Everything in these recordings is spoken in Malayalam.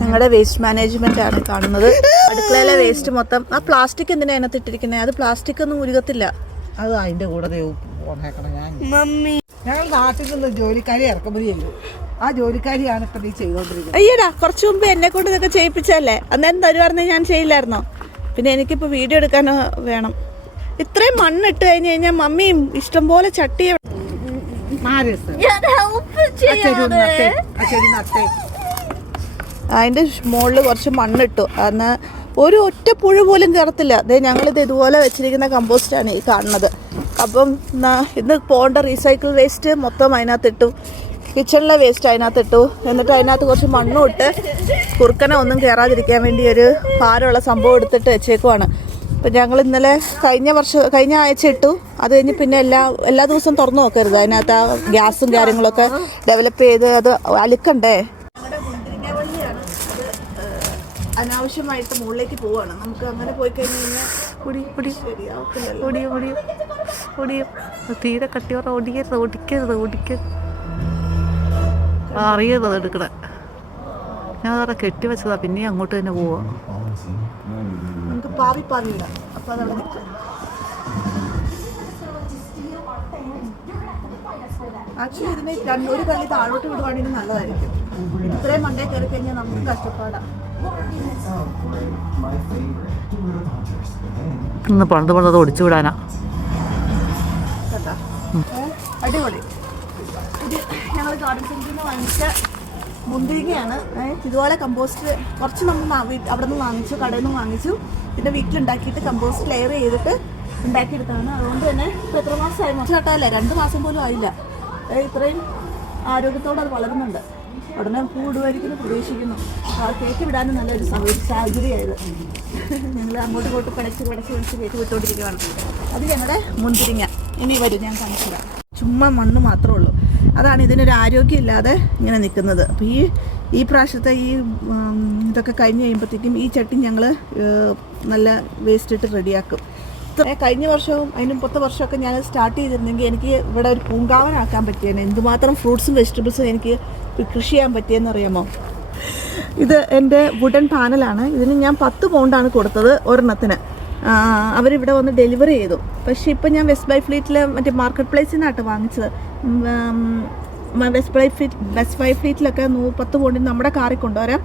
ഞങ്ങളുടെ വേസ്റ്റ് മാനേജ്മെന്റ് ആണ് കാണുന്നത്. അടുക്കളയിലെ വേസ്റ്റ് മൊത്തം ആ പ്ലാസ്റ്റിക് എന്തിനാ അതിനകത്ത് ഇട്ടിരിക്കുന്നത്? അത് പ്ലാസ്റ്റിക് ഒന്നും ഉരുകത്തില്ല. അത് അതിന്റെ കൂടെ ഞങ്ങൾ നാട്ടിൽ നിന്ന് ജോലിക്കാരി ഇറക്കുമതി ചെയ്തു. ആ ജോലിക്കാരിയാണ് ഇപ്പൊ നീ ചെയ്തോണ്ടിരിക്കുന്നത്. അയ്യടാ, കുറച്ചു മുമ്പ് എന്നെ കൊണ്ട് ഇതൊക്കെ ചെയ്യിപ്പിച്ചല്ലേ? അന്നേരം തരുവാർന്നെ ഞാൻ ചെയ്യില്ലായിരുന്നോ? പിന്നെ എനിക്കിപ്പോ വീഡിയോ എടുക്കാൻ വേണം. ഇത്രയും മണ്ണിട്ട് കഴിഞ്ഞ് കഴിഞ്ഞാൽ മമ്മിയും ഇഷ്ടംപോലെ ചട്ടിയെ അതിന്റെ മുകളിൽ കുറച്ച് മണ്ണിട്ടു. അന്ന് ഒരു ഒറ്റ പുഴു പോലും കയറത്തില്ല. അതെ, ഞങ്ങളിത് ഇതുപോലെ വെച്ചിരിക്കുന്ന കമ്പോസ്റ്റാണ് ഈ കാണുന്നത്. അപ്പം ഇന്ന് പോണ്ട റീസൈക്കിൾ വേസ്റ്റ് മൊത്തം അതിനകത്തിട്ടു, കിച്ചണിലെ വേസ്റ്റ് അതിനകത്തിട്ടു. എന്നിട്ട് അതിനകത്ത് കുറച്ച് മണ്ണും ഇട്ട് കുറുക്കനെ ഒന്നും കയറാതിരിക്കാൻ വേണ്ടി ഒരു ഭാരമുള്ള സംഭവം എടുത്തിട്ട് വെച്ചേക്കുവാണ്. അപ്പം ഞങ്ങൾ ഇന്നലെ കഴിഞ്ഞ ആഴ്ച ഇട്ടു. അത് കഴിഞ്ഞ് പിന്നെ എല്ലാ ദിവസവും തുറന്നു നോക്കരുത്. അതിനകത്ത് ആ ഗ്യാസും കാര്യങ്ങളൊക്കെ ഡെവലപ്പ് ചെയ്ത് അത് അലുക്കണ്ടേ. ഞങ്ങളുടെ മുന്തിരിങ്ങവള്ളിയാണ് അത് അനാവശ്യമായിട്ട് മുകളിലേക്ക് പോവാണ്. നമുക്ക് അങ്ങനെ പോയി കഴിഞ്ഞ് കഴിഞ്ഞാൽ തീരെ കട്ടിയോറ ഓടിക്കരുത് അറിയരുത് എടുക്കണേ. ഞാൻ അവിടെ കെട്ടിവെച്ചതാ, പിന്നെ അങ്ങോട്ട് തന്നെ പോവാ. നമുക്ക് പാവി ഇടാം. അപ്പം അതവിടെ നിൽക്കും. ആക്ച്വലി ഇതിന് ഒരു കള്ളി താഴോട്ട് വിടുവാണെങ്കിൽ നല്ലതായിരിക്കും. ഇത്രയും മണ്ടേ കയറി കഴിഞ്ഞാൽ നമുക്ക് കഷ്ടപ്പാടാണ്. പണ്ട് ഒടിച്ചു വിടാനാ. അടിപൊളി. ഇത് ഞങ്ങൾ ഗാർഡൻ സെന്ററിൽ നിന്ന് വാങ്ങിച്ച മുന്തിരിങ്ങയാണ്. ഇതുപോലെ കമ്പോസ്റ്റ് കുറച്ച് നമ്മൾ അവിടെ നിന്ന് വാങ്ങിച്ചു, കടയിൽ നിന്ന് വാങ്ങിച്ചു. പിന്നെ വീട്ടിലുണ്ടാക്കിയിട്ട് കമ്പോസ്റ്റ് ലെയർ ചെയ്തിട്ട് ഉണ്ടാക്കിയെടുത്താണ്. അതുകൊണ്ട് തന്നെ ഇപ്പോൾ എത്ര മാസമായി? കേട്ടാലേ 2 മാസം പോലും ആയില്ല. ഇത്രയും ആരോഗ്യത്തോടെ അത് വളരുന്നുണ്ട്. ഉടനെ കൂടുമായിരിക്കുന്നു പ്രതീക്ഷിക്കുന്നു. കേക്ക് വിടാനും നല്ലൊരു സാഹചര്യമായത്. ഞങ്ങൾ അങ്ങോട്ട് ഇങ്ങോട്ട് പിടച്ച് കേക്ക് വിട്ടുകൊണ്ടിരിക്കുകയാണ്. അത് ഞങ്ങളുടെ മുന്തിരിങ്ങ. ഇനി വരും, ഞാൻ കാണിച്ചു തരാം. ചുമ്മാ മണ്ണ് മാത്രമേ ഉള്ളൂ. അതാണ് ഇതിനൊരു ആരോഗ്യമില്ലാതെ ഇങ്ങനെ നിൽക്കുന്നത്. അപ്പോൾ ഈ പ്രാവശ്യത്തെ ഇതൊക്കെ കഴിഞ്ഞ് കഴിയുമ്പോഴത്തേക്കും ഈ ചട്ടി ഞങ്ങൾ നല്ല വേസ്റ്റ് ഇട്ട് റെഡിയാക്കും. കഴിഞ്ഞ വർഷവും അതിന് മുമ്പത്തെ വർഷമൊക്കെ ഞാൻ സ്റ്റാർട്ട് ചെയ്തിരുന്നെങ്കിൽ എനിക്ക് ഇവിടെ ഒരു പൂങ്കാവനാക്കാൻ പറ്റിയേനെ. എന്തുമാത്രം ഫ്രൂട്ട്സും വെജിറ്റബിൾസും എനിക്ക് കൃഷി ചെയ്യാൻ പറ്റിയെന്ന് അറിയാമോ? ഇത് എൻ്റെ വുഡൻ പാനലാണ്. ഇതിന് ഞാൻ 10 പൗണ്ടാണ് കൊടുത്തത് ഒരെണ്ണത്തിന്. അവരിവിടെ വന്ന് ഡെലിവറി ചെയ്തു. പക്ഷേ ഇപ്പം ഞാൻ വെസ്റ്റ് ബൈ ഫ്ലീറ്റിൽ മറ്റേ മാർക്കറ്റ് പ്ലേസിൽ നിന്നാണ് വാങ്ങിച്ചത്. വെസ്റ്റ് ബൈ ഫ്ലീറ്റിലൊക്കെ 10 പൗണ്ടിന് നമ്മുടെ കാറിൽ കൊണ്ടുവരാം.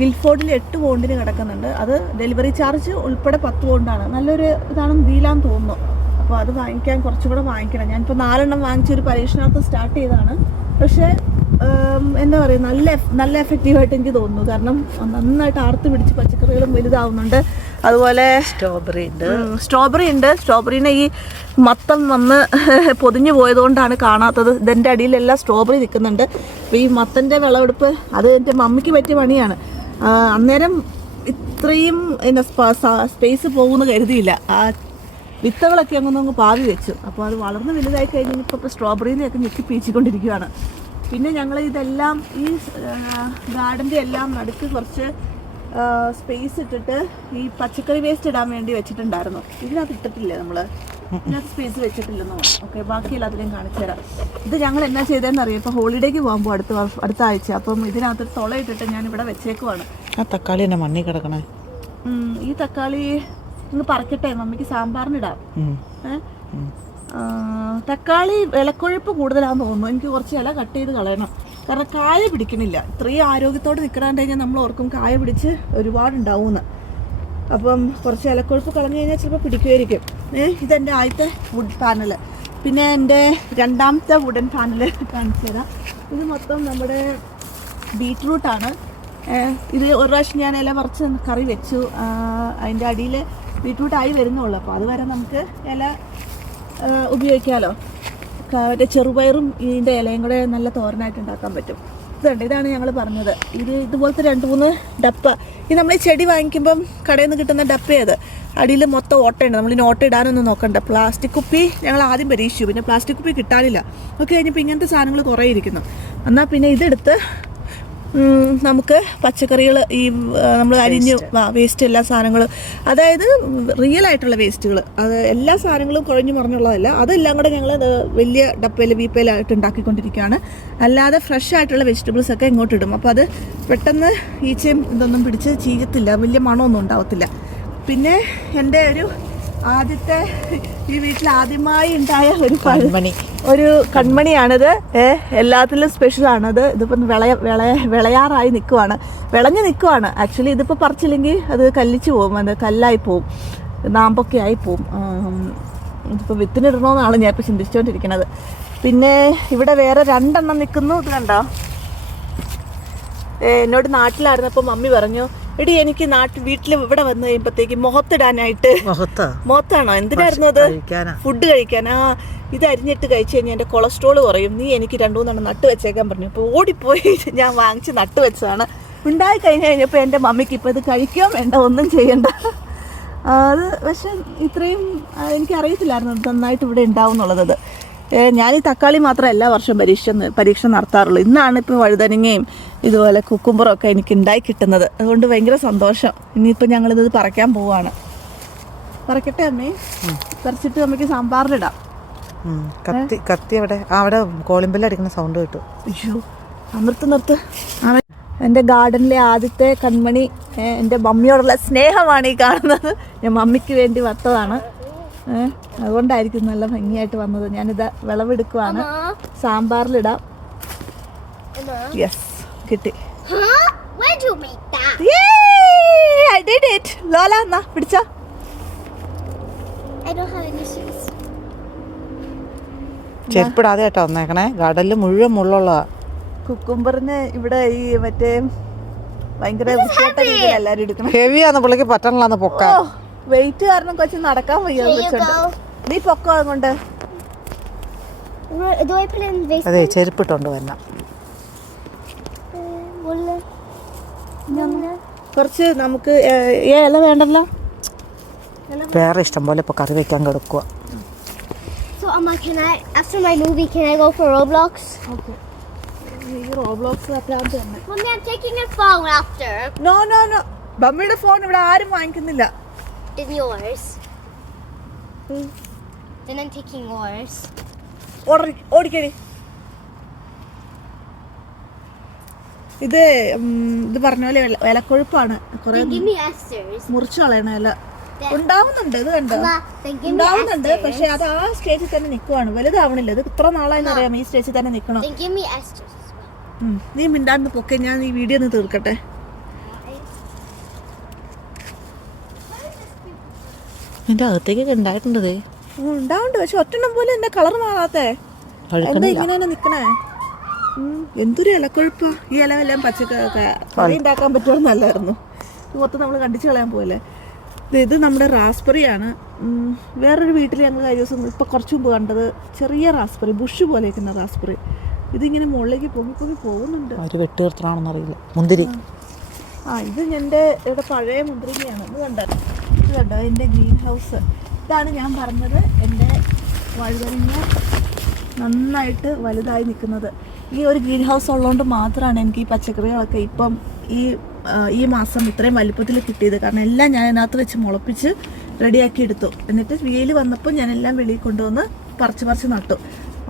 ഗിൽഫോർഡിൽ 8 പൗണ്ടിന് കിടക്കുന്നുണ്ട്. അത് ഡെലിവറി ചാർജ് ഉൾപ്പെടെ 10 പൗണ്ടാണ്. നല്ലൊരു ഇതാണെന്ന് ഡീലാന്ന് തോന്നുന്നു. അപ്പോൾ അത് വാങ്ങിക്കാൻ കുറച്ചും കൂടെ വാങ്ങിക്കണം. ഞാനിപ്പോൾ 4 എണ്ണം വാങ്ങിച്ചൊരു പരീക്ഷണാർത്ഥം സ്റ്റാർട്ട് ചെയ്തതാണ്. പക്ഷേ എന്താ പറയുക, നല്ല എഫക്റ്റീവായിട്ട് എനിക്ക് തോന്നുന്നു. കാരണം നന്നായിട്ട് ആർത്ത് പിടിച്ച് പച്ചക്കറികളും വലുതാവുന്നുണ്ട്. അതുപോലെ സ്ട്രോബെറി ഉണ്ട്. സ്ട്രോബെറീനെ ഈ മത്തം വന്ന് പൊതിഞ്ഞു പോയതുകൊണ്ടാണ് കാണാത്തത്. ഇതിൻ്റെ അടിയിലെല്ലാം സ്ട്രോബെറി നിൽക്കുന്നുണ്ട്. അപ്പോൾ ഈ മത്തൻ്റെ വിളവെടുപ്പ് അത് എൻ്റെ മമ്മിക്ക് പറ്റിയ പണിയാണ്. അന്നേരം ഇത്രയും സ്പേസ് പോകുമെന്ന് കരുതിയില്ല. ആ വിത്തകളൊക്കെ അങ്ങ് പാവി വെച്ചു. അപ്പോൾ അത് വളർന്ന് വലുതായി കഴിഞ്ഞപ്പോൾ ഇപ്പോൾ സ്ട്രോബെറീനെയൊക്കെ ഞെക്കി പീച്ചിക്കൊണ്ടിരിക്കുകയാണ്. പിന്നെ ഞങ്ങൾ ഇതെല്ലാം ഈ ഗാർഡൻ്റെ എല്ലാം നടുക്ക് കുറച്ച് സ്പേസ് ഇട്ടിട്ട് ഈ പച്ചക്കറി വേസ്റ്റ് ഇടാൻ വേണ്ടി വെച്ചിട്ടുണ്ടായിരുന്നു. ഇതിനകത്ത് ഇട്ടിട്ടില്ലേ നമ്മൾ? ഇതിനകത്ത് സ്പേസ് വെച്ചിട്ടില്ലെന്നോ? ഓക്കെ, ബാക്കിയെല്ലാം അതിലും കാണിച്ചു തരാം. ഇത് ഞങ്ങൾ എന്നാ ചെയ്തതെന്ന് അറിയാം. ഇപ്പോൾ ഹോളിഡേക്ക് പോകുമ്പോൾ അടുത്ത ആഴ്ച അപ്പം ഇതിനകത്ത് തുളയിട്ടിട്ട് ഞാൻ ഇവിടെ വെച്ചേക്കുവാണ്. ആ തക്കാളി എന്നെ മണ്ണി കിടക്കണേ. ഈ തക്കാളി ഇങ്ങ് പറിക്കട്ടെ, മമ്മിക്ക് സാമ്പാറിനിടാം. തക്കാളി ഇലക്കൊഴുപ്പ് കൂടുതലാണെന്ന് തോന്നുന്നു. എനിക്ക് കുറച്ച് ഇല കട്ട് ചെയ്ത് കളയണം. കാരണം കായ പിടിക്കണില്ല. ഇത്രയും ആരോഗ്യത്തോടെ നിൽക്കണമെന്ന് കഴിഞ്ഞാൽ നമ്മൾ ഓർക്കും കായ പിടിച്ച് ഒരുപാടുണ്ടാവുമെന്ന്. അപ്പം കുറച്ച് ഇലക്കൊഴുപ്പ് കളഞ്ഞു കഴിഞ്ഞാൽ ചിലപ്പോൾ പിടിക്കുമായിരിക്കും. ഇതെൻ്റെ ആദ്യത്തെ വുഡ് പാനൽ. പിന്നെ എൻ്റെ രണ്ടാമത്തെ വുഡൻ പാനൽ കാണിച്ചു തരാം. ഇത് മൊത്തം നമ്മുടെ ബീറ്റ്റൂട്ടാണ്. ഇത് ഒരു പ്രാവശ്യം ഞാൻ ഇല പറിച്ച് കറി വെച്ചു. അതിൻ്റെ അടിയിൽ ബീറ്റ്റൂട്ടായി വരുന്നുള്ളൂ. അപ്പോൾ അതുവരെ നമുക്ക് ഇല ഉപയോഗിക്കാമല്ലോ. മറ്റേ ചെറുപയറും ഇതിൻ്റെ ഇലയും കൂടെ നല്ല തോരനായിട്ട് ഉണ്ടാക്കാൻ പറ്റും. ഇതാണ് ഞങ്ങൾ പറഞ്ഞത്. ഇതുപോലത്തെ 2-3 ഡപ്പ. ഇത് നമ്മൾ ഈ ചെടി വാങ്ങിക്കുമ്പം കടയിൽ നിന്ന് കിട്ടുന്ന ഡപ്പയത് അടിയിൽ മൊത്തം ഓട്ടയുണ്ട്. നമ്മളിനി ഓട്ട ഇടാനൊന്നും നോക്കണ്ട. പ്ലാസ്റ്റിക് കുപ്പി ഞങ്ങൾ ആദ്യം പരീക്ഷിച്ചു. പിന്നെ പ്ലാസ്റ്റിക് കുപ്പി കിട്ടാനില്ല. ഒക്കെ കഴിഞ്ഞപ്പോൾ ഇങ്ങനത്തെ സാധനങ്ങൾ കുറേ ഇരിക്കുന്നു. എന്നാൽ പിന്നെ ഇതെടുത്ത് നമുക്ക് പച്ചക്കറികൾ ഈ നമ്മൾ അരിഞ്ഞ് വേസ്റ്റ് എല്ലാ സാധനങ്ങളും, അതായത് റിയൽ ആയിട്ടുള്ള വേസ്റ്റുകൾ, അത് എല്ലാ സാധനങ്ങളും കുഴഞ്ഞു മറിഞ്ഞുള്ളതല്ല, അതെല്ലാം കൂടെ ഞങ്ങൾ വലിയ ഡപ്പയിൽ വീപ്പയിലായിട്ട് ഉണ്ടാക്കിക്കൊണ്ടിരിക്കുകയാണ്. അല്ലാതെ ഫ്രഷ് ആയിട്ടുള്ള വെജിറ്റബിൾസ് ഒക്കെ ഇങ്ങോട്ട് ഇടും. അപ്പോൾ അത് പെട്ടെന്ന് ഈച്ചയും ഇതൊന്നും പിടിച്ച് ചീകത്തില്ല, വലിയ മണമൊന്നും ഉണ്ടാവത്തില്ല. പിന്നെ എൻ്റെ ഒരു ആദ്യത്തെ ഈ വീട്ടിൽ ആദ്യമായി ഉണ്ടായ ഒരു കൺമണിയാണിത്. എല്ലാത്തിലും സ്പെഷ്യലാണത്. ഇതിപ്പം വിളയാറായി നിൽക്കുവാണ്, വിളഞ്ഞ് നിൽക്കുവാണ്. ആക്ച്വലി ഇതിപ്പോൾ പറിച്ചില്ലെങ്കിൽ അത് കല്ലിച്ച് പോകും, അത് കല്ലായി പോവും, നാമ്പൊക്കെ ആയി പോവും. ഇതിപ്പോൾ വിത്തിനിടണമെന്നാണ് ഞാൻ ഇപ്പോൾ ചിന്തിച്ചുകൊണ്ടിരിക്കുന്നത്. പിന്നെ ഇവിടെ വേറെ 2 എണ്ണം നിൽക്കുന്നു. ഇത് കണ്ടോ, എന്നോട് നാട്ടിലായിരുന്നപ്പോൾ മമ്മി പറഞ്ഞു, എടി എനിക്ക് വീട്ടിൽ ഇവിടെ വന്നു കഴിയുമ്പോഴത്തേക്ക് മുഖത്തിടാനായിട്ട്. മുഖത്താണോ? എന്തിനായിരുന്നു അത്? ഫുഡ് കഴിക്കാനാ. ഇത് അരിഞ്ഞിട്ട് കഴിച്ചു കഴിഞ്ഞാൽ എൻ്റെ കൊളസ്ട്രോൾ കുറയും, നീ എനിക്ക് 2-3 എണ്ണം നട്ട് വെച്ചേക്കാൻ പറഞ്ഞു. അപ്പോൾ ഓടിപ്പോയി ഞാൻ വാങ്ങിച്ച് നട്ട് വെച്ചതാണ്. ഉണ്ടായി കഴിഞ്ഞപ്പോൾ എൻ്റെ മമ്മിക്ക് ഇപ്പോൾ ഇത് കഴിക്കാൻ വേണ്ട, ഒന്നും ചെയ്യണ്ട. അത് പക്ഷെ ഇത്രയും എനിക്കറിയത്തില്ലായിരുന്നു നന്നായിട്ട് ഇവിടെ ഉണ്ടാവും എന്നുള്ളത്. ഞാൻ ഈ തക്കാളി മാത്രം എല്ലാ വർഷവും പരീക്ഷ നടത്താറുള്ളൂ. ഇന്നാണ് ഇപ്പോൾ വഴുതനങ്ങയും ഇതുപോലെ കുക്കുമ്പറൊക്കെ എനിക്ക് ഉണ്ടായി കിട്ടുന്നത്. അതുകൊണ്ട് ഭയങ്കര സന്തോഷം. ഇനിയിപ്പോൾ ഞങ്ങളിത് പറിക്കാൻ പോവുകയാണ്. പറിക്കട്ടെ അമ്മേ? പറിച്ചിട്ട് അമ്മയ്ക്ക് സാമ്പാറിലിടാം. കത്തി അവിടെ കോളിമ്പെല്ല് അടിക്കുന്ന സൗണ്ട് കിട്ടും. അയ്യോ, നിർത്ത്. എൻ്റെ ഗാർഡനിലെ ആദ്യത്തെ കൺമണി, എൻ്റെ മമ്മിയോടുള്ള സ്നേഹമാണ് ഈ കാണുന്നത്. ഞാൻ മമ്മിക്ക് വേണ്ടി വത്തതാണ്. അതുകൊണ്ടായിരിക്കും നല്ല ഭംഗിയായിട്ട് വന്നത്. ഞാനിത് വിളവെടുക്കുവാണ്, സാമ്പാറിലിടാം. യെസ്, കിട്ടി. ലോല എന്നാ പിടിച്ചോ. ചെരുപ്പിടാതെ കേട്ടോ വന്നേക്കണേ. ഗാർഡനിൽ മുഴുവൻ മുള്ളുള്ളതാ. കുക്കുംബറിന് ഇവിടെ ഈ മറ്റേ ഭയങ്കര വൃത്തിയായിട്ട രീതിയിൽ എല്ലാരും എടുക്കണം. ഹെവിയാന്ന് പുള്ളിക്ക് പറ്റണില്ലാന്ന് പൊക്ക. വെയിറ്റ് കാരണം കൊച്ചു നടക്കാൻ വയ്യ. നീ പൊക്കോ അതുകൊണ്ട്. അതെ, ചെരുപ്പിട്ടോണ്ട് വരണം. കുറച്ച് നമുക്ക് ഇല വേണ്ടല്ലോ. വേറെ ഇഷ്ടം പോലെ ഇപ്പൊ കറി വെക്കാൻ കിടക്കുക. So Amma, after my movie, can I go for Roblox? Okay. Roblox Mommy, I'm taking your phone after. No. മമ്മിയുടെ ഫോൺ ഇവിടെ ആരും വാങ്ങിക്കുന്നില്ല. It's yours. Then I'm taking yours. ഓടിക്കടി. ഇത് പറഞ്ഞ പോലെ ഇലക്കൊഴുപ്പാണ്. കുറെ മുറിച്ചു കളയണ ഇല ഉണ്ടാവുന്നുണ്ട്. ഇത് കണ്ടോ, ഉണ്ടാവുന്നുണ്ട്. പക്ഷെ അത് ആ സ്റ്റേജിൽ തന്നെ നിൽക്കുവാണ്, വലുതാവണില്ല. ഇത് ഇത്ര നാളായെന്ന് അറിയാം ഈ സ്റ്റേജിൽ തന്നെ നിൽക്കണം. നീ മിണ്ടാണ്ട് പൊക്കെ, ഞാൻ ഈ വീഡിയോ ഒന്ന് തീർക്കട്ടെ. നിന്റെ അകത്തേക്ക് ഉണ്ടായിട്ടുണ്ട്. ഉണ്ടാവുന്നുണ്ട്, പക്ഷെ ഒറ്റെണ്ണം പോലെ എന്റെ കളർ മാറാത്തേ. എന്താ ഇങ്ങനെ നിക്കണേ? എന്തൊരു ഇലക്കൊഴുപ്പാ. ഈ ഇലമെല്ലാം കറി ഉണ്ടാക്കാൻ പറ്റുമെന്നല്ലായിരുന്നു. മൊത്തം നമ്മൾ കണ്ടിച്ച് കളയാൻ പോലെ. ഇത് നമ്മുടെ റാസ്ബെറിയാണ്. വേറൊരു വീട്ടിൽ ഞങ്ങൾ കഴിഞ്ഞ ദിവസം ഇപ്പം കുറച്ച് മുമ്പ് കണ്ടത് ചെറിയ റാസ്ബെറി, ബുഷ് പോലെ ഇരിക്കുന്ന റാസ്ബെറി. ഇതിങ്ങനെ മുകളിലേക്ക് പൊങ്ങി പോകുന്നുണ്ട്. വെട്ടുകീർത്തണമെന്നറിയില്ല. മുന്തിരി. ഇത് എൻ്റെ ഇവിടെ പഴയ മുന്തിരിങ്ങയാണ്. ഇത് കണ്ടോ എൻ്റെ ഗ്രീൻ ഹൗസ്. ഇതാണ് ഞാൻ പറഞ്ഞത് എൻ്റെ വഴുതനങ്ങ നന്നായിട്ട് വലുതായി നിൽക്കുന്നത്. ഈ ഒരു ഗ്രീൻ ഹൗസ് ഉള്ളതുകൊണ്ട് മാത്രമാണ് എനിക്ക് ഈ പച്ചക്കറികളൊക്കെ ഇപ്പം ഈ മാസം ഇത്രയും വലിപ്പത്തിൽ കിട്ടിയത്. കാരണം എല്ലാം ഞാൻ അതിനകത്ത് വെച്ച് മുളപ്പിച്ച് റെഡിയാക്കി എടുത്തു. എന്നിട്ട് വെയിൽ വന്നപ്പോൾ ഞാനെല്ലാം വെളിയിൽ കൊണ്ടുവന്ന് പറിച്ച് നട്ടു.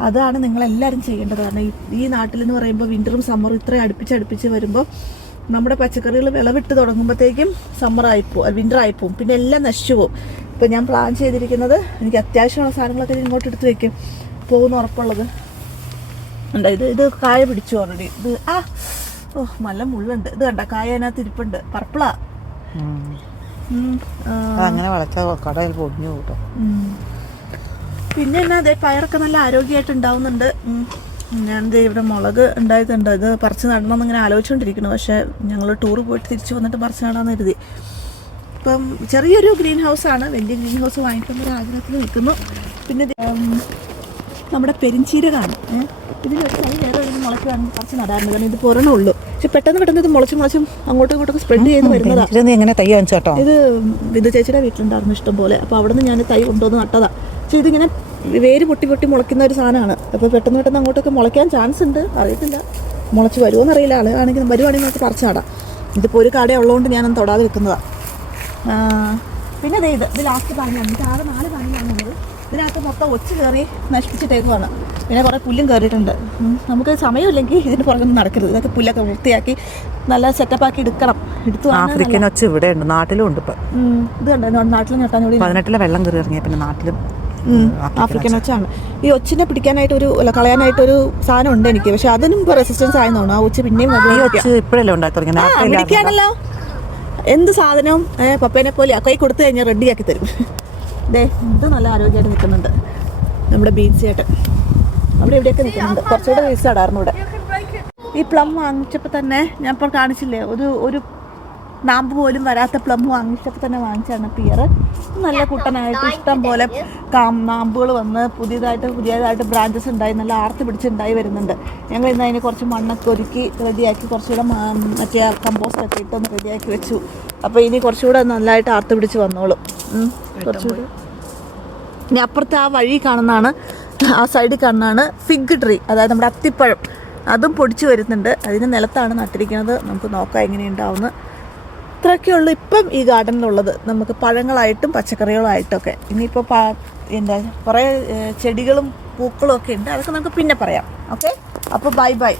അതാണ് നിങ്ങളെല്ലാവരും ചെയ്യേണ്ടത്. കാരണം ഈ നാട്ടിലെന്ന് പറയുമ്പോൾ വിൻ്ററും സമ്മറും ഇത്രയും അടുപ്പിച്ച് വരുമ്പോൾ നമ്മുടെ പച്ചക്കറികൾ വിളവിട്ട് തുടങ്ങുമ്പോഴത്തേക്കും വിൻ്റർ ആയിപ്പോവും. പിന്നെ എല്ലാം നശിച്ചു പോകും. ഇപ്പോൾ ഞാൻ പ്ലാൻ ചെയ്തിരിക്കുന്നത് എനിക്ക് അത്യാവശ്യമുള്ള സാധനങ്ങളൊക്കെ ഇങ്ങോട്ട് എടുത്ത് വയ്ക്കും, പോകുന്ന ഉറപ്പുള്ളത് ഉണ്ട്. ഇത് കായ പിടിച്ചു ഓൾറെഡി. ഇത് നല്ല മുള്ളുണ്ട്. ഇത് കണ്ട കായ അതിനകത്ത് ഇരിപ്പുണ്ട്, പർപ്പിളാ. അങ്ങനെ കടയിൽ പൊടിഞ്ഞു കൂട്ടോ. പിന്നെ എന്നാ അതെ പയറൊക്കെ നല്ല ആരോഗ്യമായിട്ട് ഉണ്ടാവുന്നുണ്ട്. ഞാൻ ഇവിടെ മുളക് ഉണ്ടായിട്ടുണ്ട്. ഇത് പറിച്ച് നടണമെന്ന് ഇങ്ങനെ ആലോചിച്ചുകൊണ്ടിരിക്കുന്നു. പക്ഷേ ഞങ്ങൾ ടൂറ് പോയിട്ട് തിരിച്ചു വന്നിട്ട് പറിച്ച് നടാന്ന് കരുതി. ഇപ്പം ചെറിയൊരു ഗ്രീൻ ഹൗസാണ്, വലിയ ഗ്രീൻ ഹൗസ് വാങ്ങിക്കുന്ന ഒരു ആഗ്രഹത്തിൽ നിൽക്കുന്നു. പിന്നെ നമ്മുടെ പെരിഞ്ചീരകമാണ്. ഇതിലൊരു തൈ വേറെ ഒരു മുളയ്ക്കുകയാണെങ്കിൽ കുറച്ച് നടാറുണ്ട്. കാരണം ഇത് പുറണുള്ളൂ. പക്ഷെ പെട്ടെന്ന് ഇത് മുളച്ചും അങ്ങോട്ടും ഇങ്ങോട്ടും സ്പ്രെഡ് ചെയ്ത് വരുന്നതാണ്. എങ്ങനെ തൈ വാങ്ങിച്ചു കേട്ടോ? ഇത് വിധു ചേച്ചിയുടെ വീട്ടിലുണ്ടായിരുന്നു ഇഷ്ടം പോലെ. അപ്പോൾ അവിടെ നിന്ന് ഞാൻ തൈ കൊണ്ടുവന്ന് നട്ടതാണ്. പക്ഷേ ഇതിങ്ങനെ വേര് പൊട്ടി മുളയ്ക്കുന്ന ഒരു സാധനമാണ്. അപ്പോൾ പെട്ടെന്ന് അങ്ങോട്ടൊക്കെ മുളയ്ക്കാൻ ചാൻസ് ഉണ്ട്, അറിയത്തില്ല. മുളച്ച് വരുമോ എന്നറിയില്ല. ആണെങ്കിൽ വരുവാണെങ്കിൽ നമുക്ക് പറിച്ച് നടാം. ഇതിപ്പോൾ ഒരു കട ഉള്ളതുകൊണ്ട് ഞാനൊന്നും തൊടാതെ വെക്കുന്നതാണ്. പിന്നെ ഇത് ലാസ്റ്റ് പാനിയാണ്. ഇത് ആകെ 4 പാനിലാണുള്ളത്. ഇതിനകത്ത് മൊത്തം ഒച്ച് കയറി നശിപ്പിച്ചിട്ടേക്കുവാണ്. പിന്നെ കുറേ പുല്ലും കയറിയിട്ടുണ്ട്. നമുക്ക് സമയമില്ലെങ്കിൽ ഇതിന് പുറകൊന്നും നടക്കരുത്. ഇതൊക്കെ പുല്ലൊക്കെ വൃത്തിയാക്കി നല്ല സെറ്റപ്പാക്കി എടുക്കണം. ആഫ്രിക്കൻ ഒച്ച ഇവിടെ ഉണ്ട്, നാട്ടിലും ഉണ്ട്. ഇപ്പം ഇത് കണ്ടോ, നാട്ടിലും ഞെട്ടാൻ കൂടി 18 വെള്ളം കയറി ഇറങ്ങിയ പിന്നെ നാട്ടിലും ആഫ്രിക്കൻ ഒച്ചാണ്. ഈ ഒച്ചിനെ പിടിക്കാനായിട്ടൊരു കളയാനായിട്ടൊരു സാധനം ഉണ്ട് എനിക്ക്. പക്ഷെ അതിനും ഇപ്പോൾ റെസിസ്റ്റൻസ് ആയെന്ന് തോന്നുന്നു. ആ ഒച്ച് പിന്നെയും ഇപ്പോഴല്ലേ ഉണ്ടാക്കി തുടങ്ങിയത്. പിടിക്കാണല്ലോ എന്ത് സാധനവും പപ്പേനെ പോലെ കൈ കൊടുത്തു കഴിഞ്ഞാൽ റെഡിയാക്കി തരും. ഇത് നല്ല ആരോഗ്യമായിട്ട് നിൽക്കുന്നുണ്ട് നമ്മുടെ ബീച്ച് ചേട്ടൻ. അവിടെ എവിടെയൊക്കെ നിൽക്കുന്നുണ്ട്. കുറച്ചുകൂടെ വേസ്റ്റാടായിരുന്നു ഇവിടെ. ഈ പ്ലം വാങ്ങിച്ചപ്പോൾ തന്നെ ഞാൻ ഇപ്പോൾ കാണിച്ചില്ലേ, ഒരു നാമ്പ് പോലും വരാത്ത പ്ലം വാങ്ങിച്ചപ്പോൾ തന്നെ വാങ്ങിച്ചാണ് പിയർ. നല്ല കുട്ടനായിട്ട് ഇഷ്ടം പോലെ നാമ്പുകൾ വന്ന് പുതിയതായിട്ട് ബ്രാഞ്ചസ് ഉണ്ടായി, നല്ല ആർത്ത് പിടിച്ചുണ്ടായി വരുന്നുണ്ട്. ഞങ്ങൾ ഇന്ന് അതിന് കുറച്ച് മണ്ണൊക്കെ ഒരുക്കി റെഡിയാക്കി കുറച്ചുകൂടെ മറ്റേ കമ്പോസ്റ്റൊക്കെ ഇട്ടൊന്ന് റെഡിയാക്കി വെച്ചു. അപ്പോൾ ഇനി കുറച്ചുകൂടെ നല്ലതായിട്ട് ആർത്ത് പിടിച്ച് വന്നോളും. കുറച്ചുകൂടി ഇനി അപ്പുറത്തെ ആ വഴി കാണുന്നതാണ്, ആ സൈഡിൽ കാണുന്നതാണ് ഫിഗ് ട്രീ, അതായത് നമ്മുടെ അത്തിപ്പഴം. അതും പൊടിച്ച് വരുന്നുണ്ട്. അതിന് നിലത്താണ് നട്ടിരിക്കുന്നത്. നമുക്ക് നോക്കാം എങ്ങനെയുണ്ടാവുന്നത്. ഇത്രയൊക്കെയുള്ളൂ ഇപ്പം ഈ ഗാർഡനിലുള്ളത്. നമുക്ക് പഴങ്ങളായിട്ടും പച്ചക്കറികളായിട്ടൊക്കെ. ഇനിയിപ്പോൾ എന്താ കുറേ ചെടികളും പൂക്കളും ഒക്കെ ഉണ്ട്. അതൊക്കെ നമുക്ക് പിന്നെ പറയാം. ഓക്കെ, അപ്പോൾ ബൈ.